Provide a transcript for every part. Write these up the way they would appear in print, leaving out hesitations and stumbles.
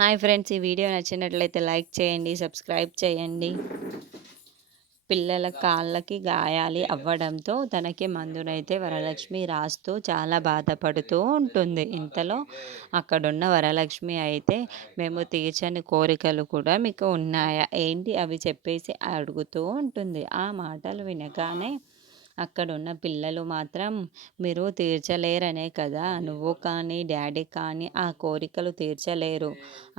Hi friends, ఈ video నచ్చినట్లయితే like చేయండి, సబ్స్క్రైబ్ చేయండి. పిల్లల కాళ్ళకి గాయాలు అవ్వడంతో తనకి మందునైతే వరలక్ష్మి రాస్తూ చాలా బాధపడుతూ ఉంటుంది. ఇంతలో అక్కడున్న వరలక్ష్మి అయితే, మేము తీర్చని కోరికలు కూడా మీకు ఉన్నాయా ఏంటి అవి చెప్పేసి అడుగుతూ ఉంటుంది. ఆ మాటలు వినగానే అక్కడున్న పిల్లలు మాత్రం, మీరు తీర్చలేరనే కదా, నువ్వు కానీ డ్యాడీ కానీ ఆ కోరికలు తీర్చలేరు.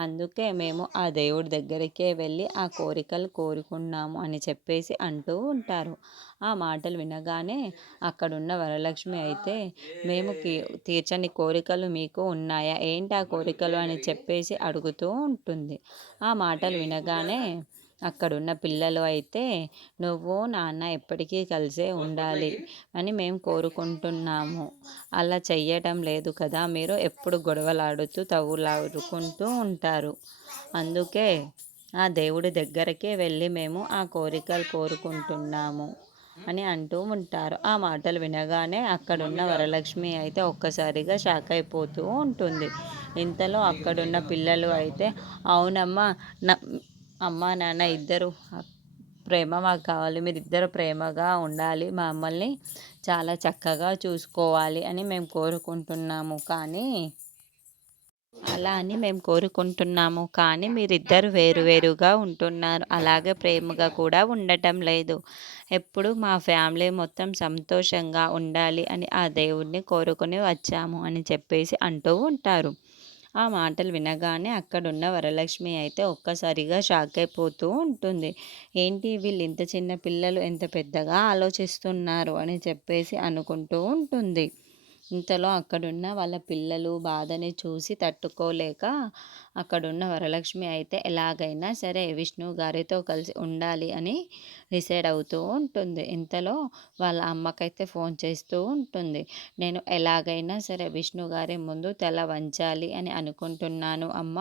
అందుకే మేము ఆ దేవుడి దగ్గరికే వెళ్ళి ఆ కోరికలు కోరుకున్నాము అని చెప్పేసి అంటూ ఉంటారు. ఆ మాటలు వినగానే అక్కడున్న వరలక్ష్మి అయితే, మేము తీర్చని కోరికలు మీకు ఉన్నాయా ఏంటి ఆ కోరికలు అని చెప్పేసి అడుగుతూ ఉంటుంది. ఆ మాటలు వినగానే అక్కడున్న పిల్లలు అయితే, నువ్వు నాన్న ఎప్పటికీ కలిసే ఉండాలి అని మేము కోరుకుంటున్నాము. అలా చెయ్యటం లేదు కదా, మీరు ఎప్పుడు గొడవలాడుతూ తగులాడుకుంటూ ఉంటారు. అందుకే ఆ దేవుడి దగ్గరకే వెళ్ళి మేము ఆ కోరికలు కోరుకుంటున్నాము అని అంటూ ఉంటారు. ఆ మాటలు వినగానే అక్కడున్న వరలక్ష్మి అయితే ఒక్కసారిగా షాక్ అయిపోతూ ఉంటుంది. ఇంతలో అక్కడున్న పిల్లలు అయితే, అవునమ్మా, నా అమ్మ నాన్న ఇద్దరు ప్రేమ మాకు కావాలి, మీరిద్దరు ప్రేమగా ఉండాలి, మమ్మల్ని చాలా చక్కగా చూసుకోవాలి అని మేము కోరుకుంటున్నాము. కానీ మీరిద్దరు వేరు వేరుగా ఉంటున్నారు. అలాగే ప్రేమగా కూడా ఉండటం లేదు. ఎప్పుడు మా ఫ్యామిలీ మొత్తం సంతోషంగా ఉండాలి అని ఆ దేవుడిని కోరుకొని వచ్చాము అని చెప్పేసి అంటూ ఉంటారు. ఆ మాటలు వినగానే అక్కడున్న వరలక్ష్మి అయితే ఒక్కసారిగా షాక్ అయిపోతూ ఉంటుంది. ఏంటి వీళ్ళు ఇంత చిన్న పిల్లలు ఎంత పెద్దగా ఆలోచిస్తున్నారు అని చెప్పేసి అనుకుంటూ ఉంటుంది. ఇంతలో అక్కడున్న వాళ్ళ పిల్లలు బాధని చూసి తట్టుకోలేక అక్కడున్న వరలక్ష్మి అయితే ఎలాగైనా సరే విష్ణు గారితో కలిసి ఉండాలి అని డిసైడ్ అవుతూ ఉంటుంది. ఇంతలో వాళ్ళ అమ్మకైతే ఫోన్ చేస్తూ ఉంటుంది. నేను ఎలాగైనా సరే విష్ణు గారి ముందు తల వంచాలి అని అనుకుంటున్నాను అమ్మ.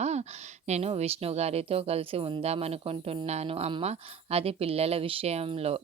నేను విష్ణు గారితో కలిసి ఉందామనుకుంటున్నాను అమ్మ. అది పిల్లల విషయంలో